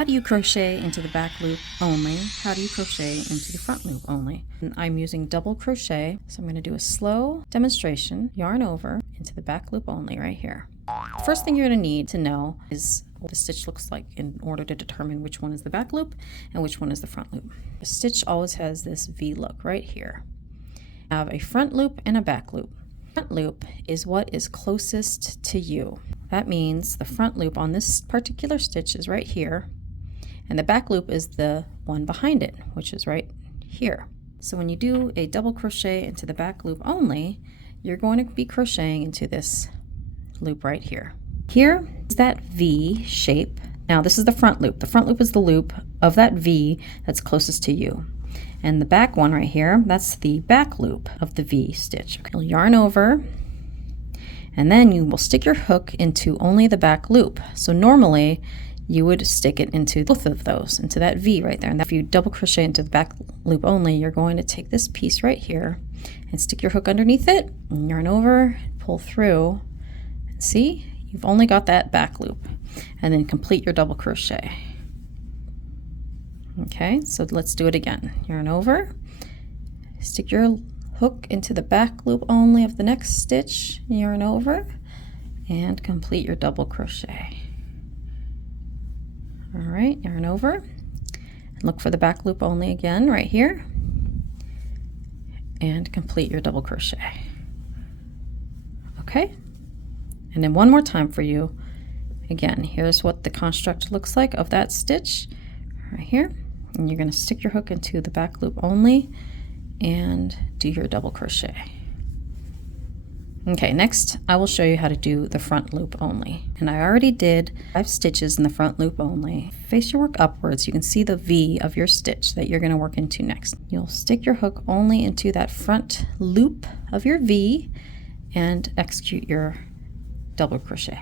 How do you crochet into the back loop only? How do you crochet into the front loop only? And I'm using double crochet, so I'm going to do a slow demonstration, yarn over into the back loop only right here. The first thing you're going to need to know is what the stitch looks like in order to determine which one is the back loop and which one is the front loop. The stitch always has this V look right here. I have a front loop and a back loop. Front loop is what is closest to you. That means the front loop on this particular stitch is right here, and the back loop is the one behind it, which is right here. So when you do a double crochet into the back loop only, you're going to be crocheting into this loop right here. Here is that V shape. Now this is the front loop. The front loop is the loop of that V that's closest to you. And the back one right here, that's the back loop of the V stitch. You'll yarn over, and then you will stick your hook into only the back loop. So normally you would stick it into both of those, into that V right there. And if you double crochet into the back loop only, you're going to take this piece right here and stick your hook underneath it, and yarn over, pull through, and see, you've only got that back loop, and then complete your double crochet. Okay, so let's do it again. Yarn over, stick your hook into the back loop only of the next stitch, yarn over, and complete your double crochet. All right, yarn over, and look for the back loop only again right here, and complete your double crochet. Okay, and then one more time for you. Again, here's what the construct looks like of that stitch right here, and you're going to stick your hook into the back loop only and do your double crochet. Okay, next I will show you how to do the front loop only. And I already did 5 stitches in the front loop only. Face your work upwards. You can see the V of your stitch that you're going to work into next. You'll stick your hook only into that front loop of your V and execute your double crochet.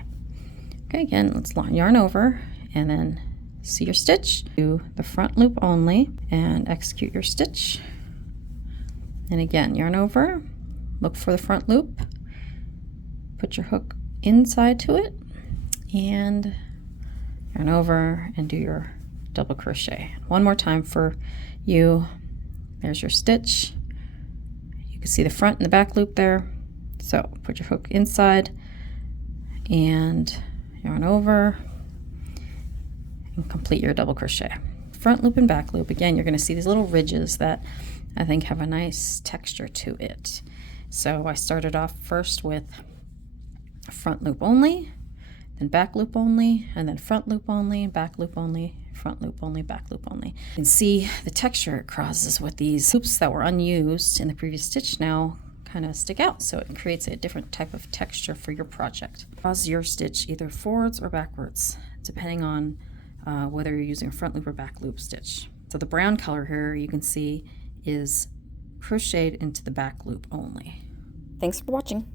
Okay, again, let's yarn over and then see your stitch. Do the front loop only and execute your stitch. And again, yarn over, look for the front loop. Put your hook inside to it and yarn over and do your double crochet. One more time for you. There's your stitch. You can see the front and the back loop there. So put your hook inside and yarn over and complete your double crochet. Front loop and back loop. Again, you're going to see these little ridges that I think have a nice texture to it. So I started off first with front loop only, then back loop only, and then front loop only, back loop only, front loop only, back loop only. You can see the texture it causes with these loops that were unused in the previous stitch now kind of stick out, so it creates a different type of texture for your project. Pause your stitch either forwards or backwards, depending on whether you're using a front loop or back loop stitch. So the brown color here you can see is crocheted into the back loop only. Thanks for watching.